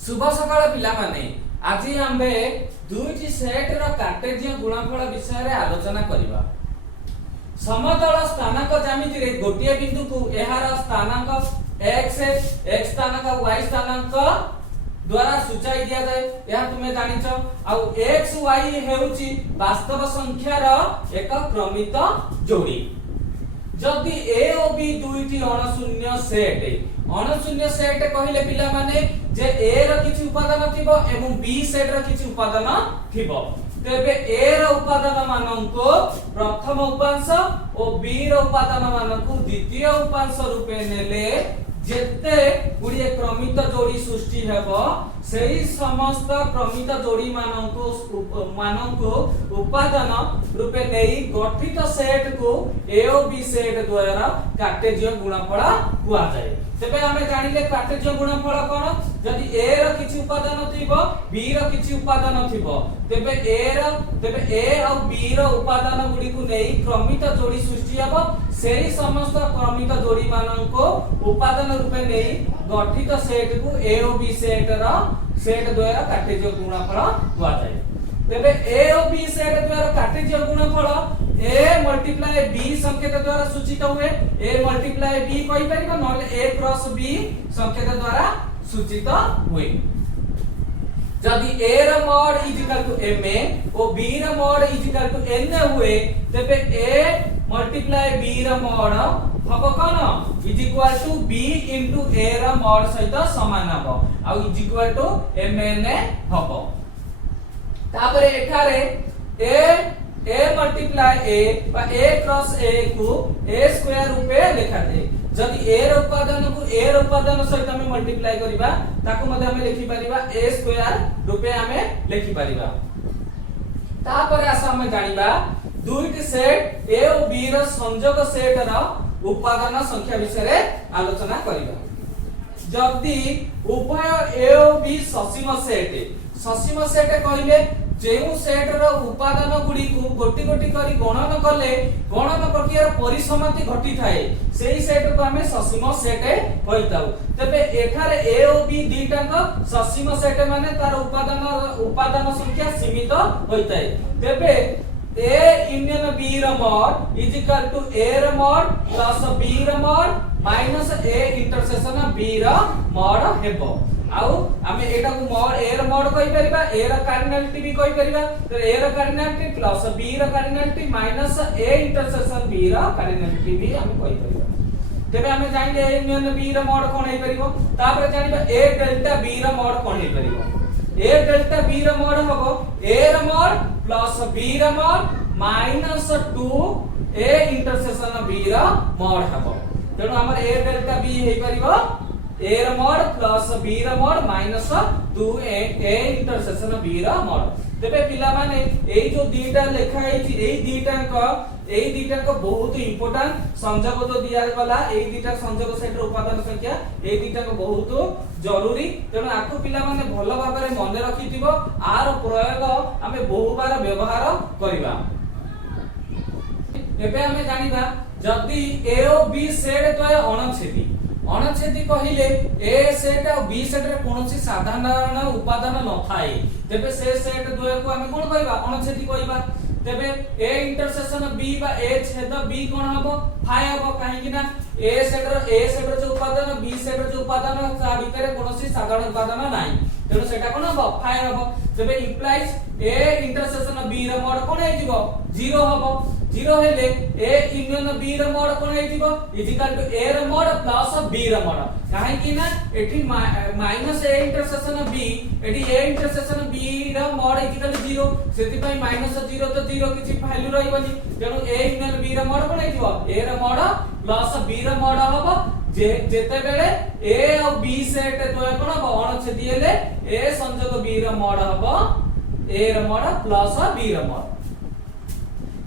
शुभ सकाळ पिला माने आज आम्बे दुईटी सेट रो कार्टेशियन गुणनफल विषय रे आलोचना करिबा। समतल स्थानांक ज्यामिति रे गोटिए बिंदु को एहार स्थानांक x x स्थानांक y स्थानांक द्वारा सूचाई दिया जाए। यह तुमे जानिछ आ x y हेउची वास्तव संख्या रो एक क्रमित जोड़ी। जदि a और b दुईटी अणशून्य सेट कहिले पिला माने जे a रो किछि उपादान थिबो एवं b सेट रो किछि उपादान थिबो तेबे a रो उपादान मानको प्रथम उपांश और b रो उपादान मानको द्वितीय उपांश रूपे नेले जेते गुडिए क्रमित जोड़ी सृष्टि हेबो सेही समस्त क्रमित जोड़ी मानको उपादान रूपे नेई गठित सेट को a और b सेट द्वारा कार्टेशियन गुणनफल हुआ जाए। तेबे हमें जानिले कार्टेशियन गुणनफल कोन जदि a रो किछि उपादान थिबो b रो किछि उपादान थिबो तेबे a और b रो उपादान गुडी को नेई क्रमित जोड़ी सृष्टि हेबो सेही समस्त क्रमित जोड़ी मानको उपादान रूपे नेई गठित सेट को a और b सेट द्वारा कार्टेशियन गुणनफल हुआ जाए। तेबे a और b सेट द्वारा कार्टेशियन गुणनफल a मल्टीप्लाई b संकेत द्वारा सूचित हुए। a मल्टीप्लाई b कहि परिबो नले a क्रॉस b संकेत द्वारा सूचित हुए। जदि a रो mod is equal to ma और b रो mod is equal to n हुए तेबे a मल्टीप्लाई b रो मॉड हबो कोन is equal to b into a रो मॉड सहित समान हबो आ इज इक्वल टू mn हबो। तापरे एठारे a मल्टीप्लाई a बा a क्रॉस a को a स्क्वायर रूपे लिखा दे। जदि a रो उपादान को a रो उपादान सहित हम मल्टीप्लाई करिबा ताको मध्ये हम लिखि परिबा a स्क्वायर रूपे हम लिखि परिबा। तापर आसा हम जानिबा दुईटी सेट a और b रो संयोग सेट रो उपादान संख्या विषय रे आलोचना करिबा। जदि उभय a और b ससीम सेट कहिले जेउ सेट रो उपादान गुडी को गोटी गोटी करी गणन कले गणन प्रक्रिया परिसमाप्ति घटी थाए सेही सेट को हमें ससीम सेट कहिताउ। तबे एठारे a और b दीटाक ससीम सेट माने तार उपादान संख्या सीमित होइताए। तबे a यूनियन b रो mod is equal to a रो मॉड प्लस b रो mod minus a intersection b रो मॉड हेबो। आउ हमें एटा को मॉड a रो मॉड कहि परिबा a रो कार्डिनलिटी भी कहि परिबा तो a रो कार्डिनलिटी प्लस b रो cardinality minus a intersection b रो कार्डिनलिटी भी हम कहि परिबा। तेबे हमें जानिले a यूनियन b रो मॉड कोन हे परिबो तापर जानिबा a डेल्टा b रो मॉड कोन हे परिबो a डेल्टा b रो मॉड हबो a रो मॉड प्लस b रो mod minus 2 a intersection b रो मॉड हबो। तेनु हमर a डेल्टा b हे परिबो a रो मॉड प्लस b रो mod minus 2a intersection b रो मॉड। तेबे पिला माने एई जो दीटा लेखा हेछि एई दीटा को बहुत इंपोर्टेंट संयोग तो दिया गला एई दीटा संयोग सेट रो उपादान संख्या एई दीटा को बहुत जरूरी तेनु आकु पिला माने भलो भाबरे मन रखिथिबो आर प्रयोग हमें बहु बार व्यवहार करिबा। एबे हमें जानिबा जदि a और b सेट द्वय अणछेदी कहिले a सेट और b सेट रे कोनोसी साधारण उपादान न थाए तेबे से सेट द्वय को हम कोन कहबा अणछेदी कहबा। तेबे a इंटरसेक्शन b बा a छेद b कोन हबो फाय हबो काहे कि ना a सेट रो जो उपादान b सेट रो जो उपादान ता भितरे कोनोसी साधारण उपादान नाही तेनो सेटा कोन हबो फाय हबो। तेबे इंप्लाइज a इंटरसेक्शन b रो मॉड कोन हे जिवो 0 हबो 0 हेले a यूनियन b रो मॉड कोन हे जिवो इज इक्वल टू a रो मॉड प्लस b रो मॉड काहे कि ना एठी माइनस a इंटरसेक्शन b एठी a इंटरसेक्शन b रो मॉड इज इक्वल टू 0 सेति पई माइनस 0 तो 0 किछि वैल्यू रहइबनी तेनु a यूनियन b रो मॉड कोन हे जिवो a रो मॉड प्लस b रो मॉड हबो जेते बेले a और b सेट द्वय कोन हबो अणछेदी हेले a संयोग b रो मॉड हबो a रो मॉड प्लस b रो मॉड।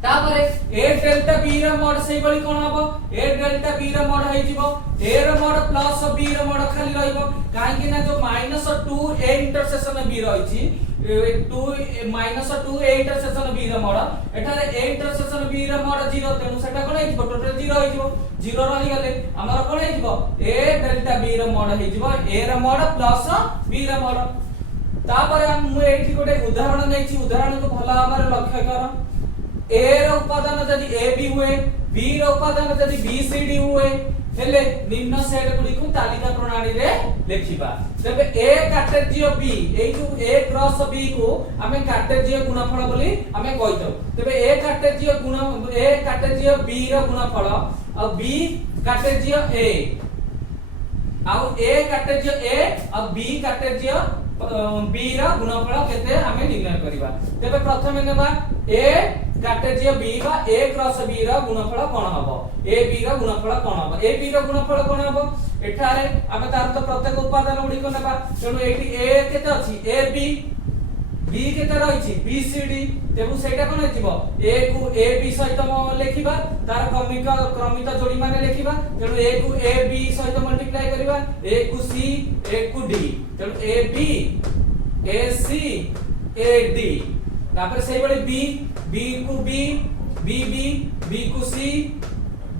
तापरे a डेल्टा b रो मॉड सेही बळी कोन हबो a डेल्टा b रो मॉड हे जिवो a रो मॉड प्लस b रो मॉड खाली रहइबो काहे कि ना जो माइनस 2 a इंटरसेक्शन b रहिछि 2 माइनस 2 ए इंटरसेक्शन बी रो मोड एठारे ए इंटरसेक्शन बी रो मोड 0 तेनु सेटा कोन हेजिबो टोटल 0 हेजिबो 0 रही गले हमर कोन हेजिबो ए डेल्टा बी रो मोड हेजिबो ए रो मोड प्लस बी रो मोड तापर हम एठी गोटे उदाहरण नेछि उदाहरण को भला भाबरे लक्ष्य कर ए रो उपादान जदि ए बी हुए बी रो उपादान जदि बी सी डी हुए हेले निम्न सेट गुडी को तालिका प्रणाली रे लेखिबा तबे ए कार्टेजीय बी एई जो ए क्रॉस बी को हमें कार्टेजीय गुणफल बोली हमें कहितो तबे ए कार्टेजीय बी रो गुणफल और बी कार्टेजीय ए और ए कार्टेजीय ए और बी कार्टेजीय बी रो गुणफल केते हमें निर्णय करबा तबे प्रथमे नेबा ए कार्टेजीय बी बा ए क्रॉस बी रो गुणफल कोन हबो ए बी रो गुणफल कोन हबो ए बी रो गुणफल कोन हबो एठारे आमे तार तो प्रत्येक उपादान गुडी को नेबा तेनु एठी ए केते अछि ए बी बी केते रहिछि बी सी डी तेबु सेटा कोन हेतिबो ए को ए बी सहित लेखिबा तार क्रमिक जोड़ी माने लेखिबा तेनु ए को ए बी सहित मल्टीप्लाई करिबा ए को सी ए को डी तेनु ए B A C A D तापर सेही बडी बी बी को बी बी बी बी को सी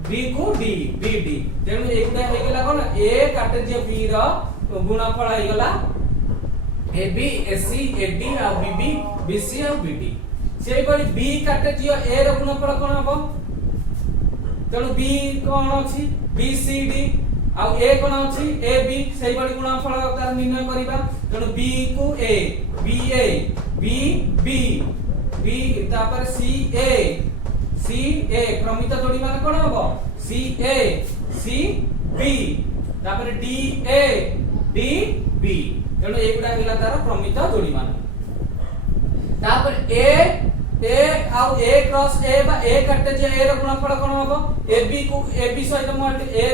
बी को डी बी डी तेनु एगुडा हे गेला कोन ए कार्टेजीय बी रो गुणफल हे गेला A B A C A D आ बी बी बी सी आ बी डी सेही बडी बी कार्टेजीय ए रो गुणफल कोन हबो तेनु बी कोन अछि बी सी डी आ ए कोन अछि ए बी सेही बडी गुणफल तार निर्णय करिबा तेनु बी को ए बी बी बी तापर सी ए क्रमिक जोड़ी माने कोन हबो सी बी तापर डी बी तेनु एगुडा हिला तार क्रमिक जोड़ी माने तापर ए आउ ए क्रॉस ए बा ए कार्टेजीय ए रो गुणफल कोन हबो ए बी सहित मल्टी ए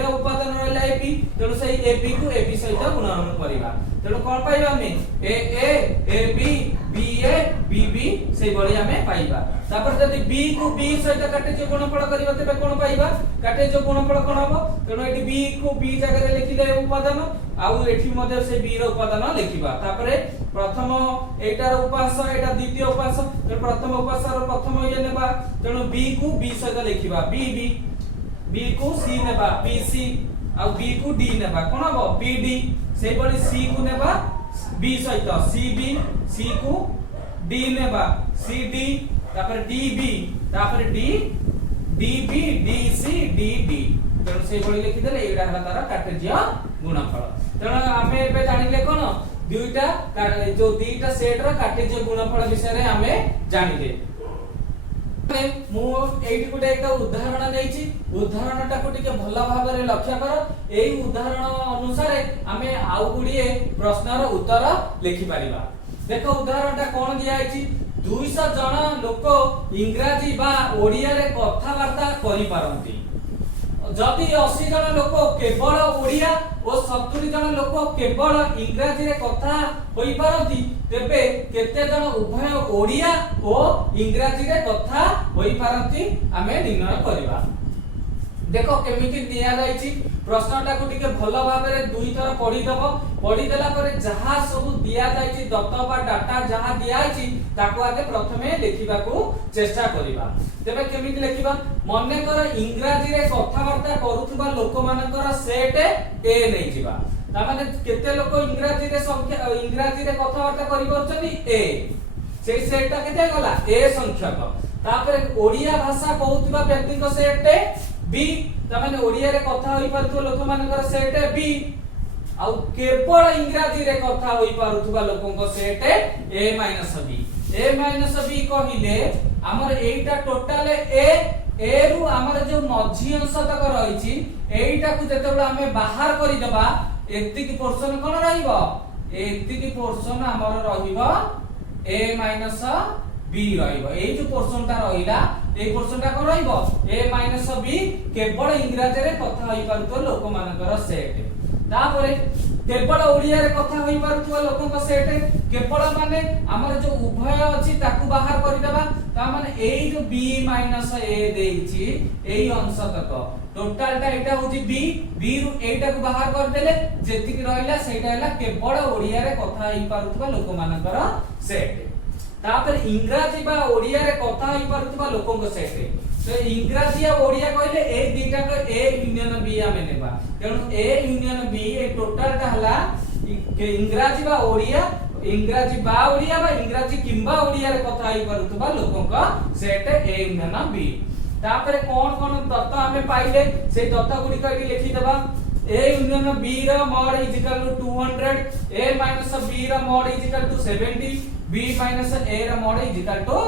रो उपादान रहला ए बी तेनु सही ए बी को ए बी सहित गुणन करिबा तेनु कोन पाइबा हमें ए बी बी सेही बळी हमें पाइबा तापर जदि बी को बी सहित कार्टेजीय गुणफल करिबा तेबे कोन पाइबा कार्टेजीय गुणफल कोन हबो तेनु एठी बी को बी जगह रे लिखिले उपादान आउ एठी मध्ये से बी रो उपादान लिखिबा तापरे प्रथम एटार उपांश एटा द्वितीय उपांश तेनु प्रथम उपांश रो प्रथम ये नेबा तेनु बी को बी सहित लिखिबा बी को सी नेबा बी सी आ बी को डी नेबा कोन हबो बी डी सेही बडी सी को नेबा बी सहित सी को डी नेबा सी डी तापर डी बी तापर D B D C D D तेनु सेही बडी लिखि देले एडा हला तार कार्टेजीय गुणफल तेनु हमें एबे जानिले कोन दुईटा सेट रो कार्टेजीय गुणफल विषय रे हमें जानिले मु एठी गुटे एक उदाहरण नेछि उदाहरणटा को टिके भला भाबरे लक्ष्य कर एई उदाहरण अनुसार हमें आउ गुडिए प्रश्नर उत्तर लिखि परिबा देखो उदाहरणटा कोन दिया आइछि 200 जन लोक इंग्रजी बा ओडिया रे कथा वार्ता करि पारंती जदि 80 जन लोक केवल ओडिया और 70 जन लोक केवल इंग्रजी रे कथा होई पारंती तेबे केते जन उभय ओडिया और इंग्रजी रे कथा होई पारंती हमें निर्णय करबा देखो केमिति दिया जाईची प्रश्नटा को टिके भलो भाबरे दुई थर पढी दबो पढी देला परे जहा सब दिया जाईची दत्त बा डाटा जहा दिया आइची ताको आगे प्रथमे लिखिबा को चेष्टा करिबा तेबे केमिति लिखिबा मने कर इंग्रजी रे कथा वार्ता करूथबा लोक मानकर सेट ए नै जिबा ता माने केते लोक इंग्रजी रे संख्या इंग्रजी रे कथा वार्ता करि परछनी ए सेई सेटटा केते गला ए संख्यक तापरे ओडिया भाषा कहूथबा व्यक्ति को सेट बी तमाने ओडिया रे कथा होई परथु लोक मानकर सेट बी आउ केवल इंग्रजी रे कथा होई पारुथबा लोकन को सेट ए माइनस बी कहिले हमर एटा टोटल ए रु हमर जो मझी अंश तक रहिछि एटा को जतेबेला हमें बाहर करि देबा एति की पोर्शन कोन रहिबो एति की पोर्शन हमर रहिबो ए माइनस बी रहिबो ए जो पोर्शन ता रहिला ए पोर्शन ता को रहिबो ए माइनस बी केवल इंग्रजी रे कथा होई पारुतो लोक मानकर सेट तापरे केवल ओडिया रे कथा होई पारुथुवा लोकन सेट केवल माने हमर जो उभय अछि ताकू बाहर करि देबा ता माने एई जो b - a देइछि एई अंश तक टोटल टा एटा होछि b रु एटा को बाहर कर देले जेति कि रहइला सेटा हला केवल ओडिया रे कथा होई पारुथुवा लोक मानकर सेट तापर इंग्रजी बा ओडिया रे कथा होई पारुथुवा लोकन सेट तो इंग्रजी आ ओडिया कहले ए दीटा को ए यूनियन बी आमे नेबा तेणु ए यूनियन बी ए टोटल टा हला इंग्रजी बा ओडिया इंग्रजी किंबा ओडिया रे कथा होई पारुथबा लोकका सेट ए यूनियन बी तापर कोन कोन तत्व आमे पाइले से तत्व गुडी कहि लिखि देबा a यूनियन b र mod is equal to 200 a minus b र mod is equal to 70 b minus a र mod is equal to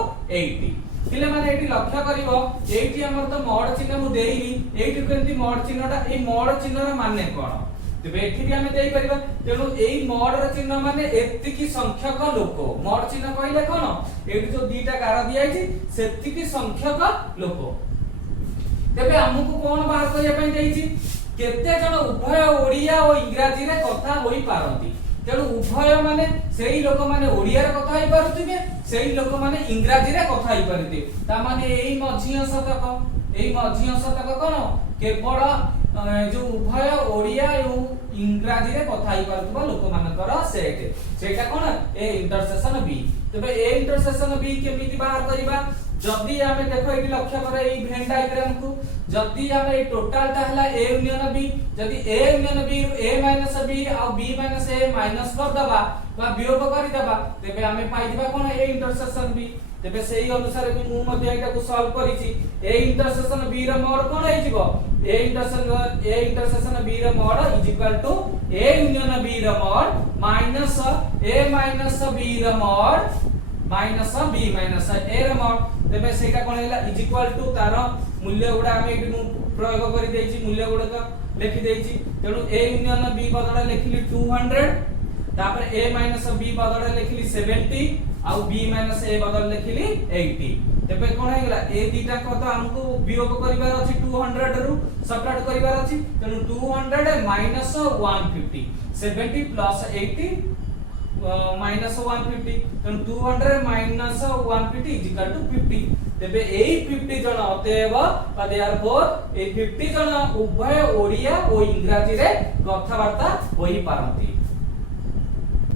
80 पिले माने एठी लक्ष्य करिवो एठी हमर तो मॉड चिन्ह मु देइनी एठी केंती मॉड चिन्हटा ए मॉड चिन्हर माने कोन तबे एठी भी हमें देई परिबा तेनु एई मॉड र चिन्ह माने एतिकी संख्यक लोक मॉड चिन्ह कहिले कोन एठी जो दीटा गार दिया छि सेतिकी संख्यक लोक तबे हमकु कोन बाहर करिया पई देई छि केते जण उभय ओडिया और इंग्रजी रे कथा होई पारंती तेणु उभय माने सेही लोक माने ओडिया रे कथा होई पारुथिबे सेही लोक माने इंग्रजी रे कथा होई पारिते ता माने एई मझी अंश तक कोन केवल जो उभय ओडिया और इंग्रजी रे कथा होई पारुथबा लोक मानकर सेटा कोन ए इंटरसेक्शन बी तबे ए इंटरसेक्शन बी केमिति बाहर करिबा जदी हमें देखो एटी लक्ष्य करे एई वेन डायग्राम को जदी हमें ए टोटल ता हला a यूनियन b जदी a union b a minus b और b माइनस a माइनस कर दबा बा वियोग करि दबा तबे हमें पाइ दिबा कोन a इंटरसेक्शन b तबे सेही अनुसार भी मु मध्ये एटा को सॉल्व करिछि a इंटरसेक्शन b र मोड कोन होई जिवो a इंटरसेक्शन b र mod is equal to a union b र mod minus a minus b र mod minus b minus a र मोड तबे सेटा कोन हैला इज इक्वल टू तार मूल्य गुडा हम एटी प्रयोग करि देछि मूल्य गुडा का लिखि देछि तेनु a यूनियन b बदला लिखिली 200 तापर a माइनस b बदला लिखिली 70 आ b माइनस a बदला लिखिली 80 तबे कोन हैला ए दीटा को तो हमको वियोग करिवार अछि 200 रु सबट्रैक्ट करिवार अछि तेनु 200 माइनस 150 70 प्लस 80 माइनस 150 तो 200 माइनस 150 इज इक्वल टू 50 तबे एई 50 जण अतएव बा देयरफॉर ए 50 जण उभय ओडिया और इंग्रजी रे कथावार्ता होई पारंती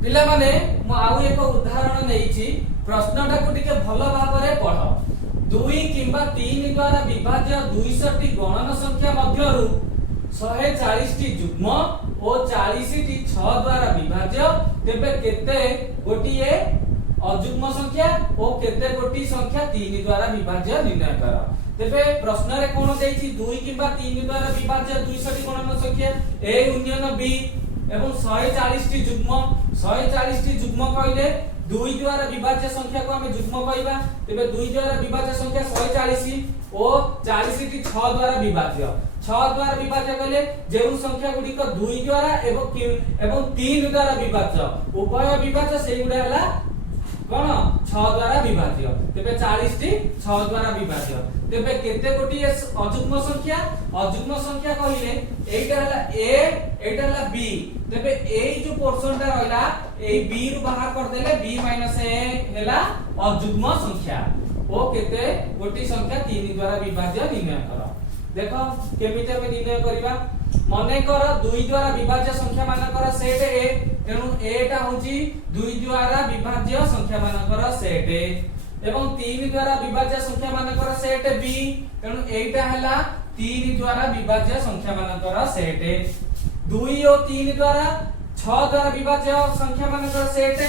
पिला माने मु आउ एक उदाहरण नेइछि प्रश्नटा को टिके भलो भाबरे पढ 2 किंबा 3 द्वारा विभाज्य 200 टी गणन संख्या मध्यरु 140 टी युग्म और 40 टी 6 द्वारा विभाज्य तेबे केते गोटिए अयुग्म संख्या और केते गोटी संख्या 3 द्वारा विभाज्य निर्णय कर तेबे प्रश्न रे कोन देछि 2 किंबा 3 द्वारा विभाज्य 200 टी गणन संख्या a यूनियन b एवं 140 टी युग्म 140 टी युग्म कहले 2 द्वारा विभाज्य संख्या को हमें युग्म कहबा तेबे 2 द्वारा विभाज्य संख्या 140 और 40 टी 6 द्वारा विभाज्य 6 द्वारा विभाज्य कहले जेउ संख्या गुडी को 2 द्वारा एवं 3 द्वारा विभाज्य उभय विभाज्य सेही गुडा हला कोन 6 द्वारा विभाज्य तेबे 40 टी 6 द्वारा विभाज्य तेबे केते गोटी अयुग्म संख्या कहिले एटा हला a एटा हला b तेबे एई जो पोर्शन ता रहला एई b रु बाहर कर देले b a हला अयुग्म संख्या ओ केते गोटी संख्या 3 द्वारा विभाज्य निर्णय कर देखो केमिते हम निर्णय करिबा मने कर 2 द्वारा विभाज्य संख्या मानकर सेट a तेनु a टा होची 2 द्वारा विभाज्य संख्या मानकर सेट a एवं 3 द्वारा विभाज्य संख्या मानकर सेट b तेनु एटा हला 3 द्वारा विभाज्य संख्या मानकर सेट a 2 और 3 द्वारा 6 द्वारा विभाज्य संख्या मानकर सेट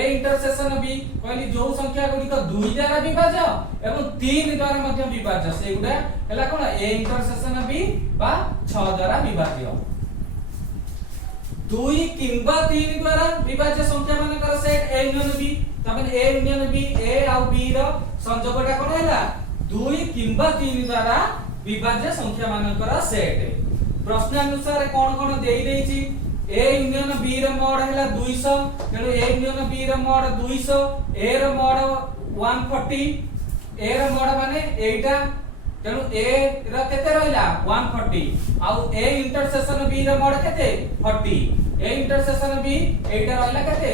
a इंटरसेक्शन b कहली जो संख्या गुडी को 2 द्वारा विभाज्य एवं 3 द्वारा मध्य विभाज्य से गुडा हला कोन a इंटरसेक्शन b बा 6 द्वारा विभाज्य 2 किंबा 3 द्वारा विभाज्य संख्या मानकर सेट a यूनियन b तबे a यूनियन b a और b रो संयोगटा कोन हैला 2 किंबा 3 द्वारा विभाज्य संख्या मानकर सेट प्रश्न अनुसार कोन कोन देई देछि a यूनियन b रो मोड हैला 200 तेनु a यूनियन b रो मोड 200 a रो मोड 140 a रो मोड माने एटा तेनु a रो केते रहला 140 आ a इंटरसेक्शन b रो मोड केते 40 ए इंटरसेक्शन बी एटा रहला केते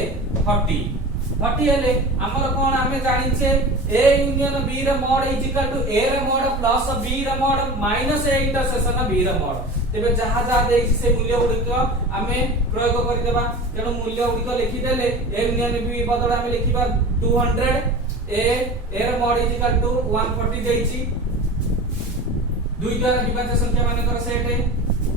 40 हेले हमर कोन हमें जानिछे ए यूनियन बी रे mod is equal to A रे मोड प्लस बी रे mod minus A intersection B रे मोड तेबे जहा जहा देछि से मूल्य उडिक हमें प्रयोग करि देबा तेनो मूल्य उडिक लिखि देले ए यूनियन बी बदला हमें लिखिबा 200 ए रे मोड इज इक्वल टू 140 देछि दुई द्वारा विभाज्य संख्या मानकर सेट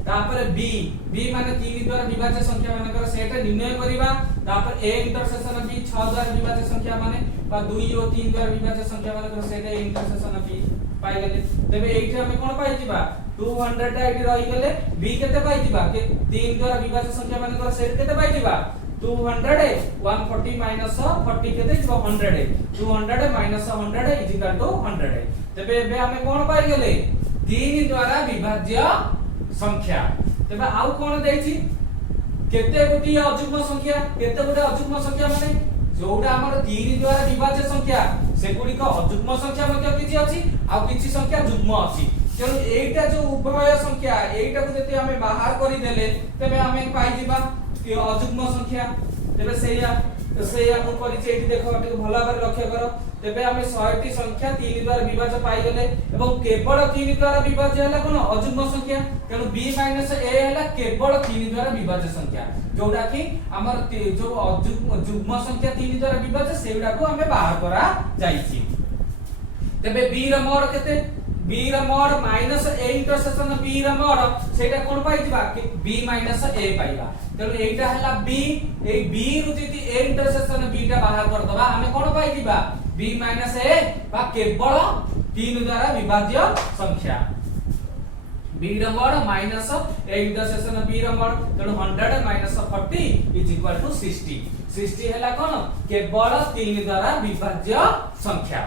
तापर बी बी माने 3 द्वारा विभाज्य संख्या मानकर सेट निर्णय करिबा तापर ए इंटरसेक्शन बी 6 द्वारा विभाज्य संख्या माने बा 2 और 3 द्वारा विभाज्य संख्या मानकर सेट ए इंटरसेक्शन बी पाइ गेले तबे एठी हम कोन पाइ जिबा 200 टा एठी रहि गेले बी केते पाइ जिबा के 3 द्वारा विभाज्य संख्या मानकर सेट केते पाइ जिबा 200 140 माइनस 40 केते जिबा 100 200 माइनस 100 इज इक्वल टू 100 तबे एबे हम कोन पाइ गेले 3 द्वारा विभाज्य संख्या तबे आउ कोन देछि केते गोटी अजुग्म संख्या केते गोटे अजुग्म संख्या माने जोडा हमर 3 द्वारा विभाज्य संख्या से गुडी को अजुग्म संख्या मध्ये किछि अछि आ किछि संख्या जुग्म अछि तेनु एटा जो उभय संख्या एटा को जति हमें बाहर करि देले तबे हमें पाइ जिबा कि अजुग्म संख्या तबे सेया को परिचय एठी देखो एटी भला भाबे लक्ष्य करो तबे हमें 100 टी संख्या 3 द्वारा विभाज्य पाइ गेले एवं केवल 3 द्वारा विभाज्य हला कोन अजुग्म संख्या तेनु b - a हला केवल 3 द्वारा विभाज्य संख्या जोडा कि हमर जो जुग्म संख्या 3 द्वारा विभाज्य सेउडा को हमें बाहर करा जाईछि तबे b र मोड केते b र mod minus a intersection b र मोड सेटा कोन पाइ जिबा कि b माइनस a पाइबा तेनु एटा हला b ए b रु जति a इंटरसेक्शन b टा बाहर कर दबा हमें कोन पाइ जिबा b माइनस a बा केवल 3 द्वारा विभाज्य संख्या b र mod minus a intersection b र मोड तेनु 100 माइनस 40 इज इक्वल टू 60 60 हला कोन केवल 3 द्वारा विभाज्य संख्या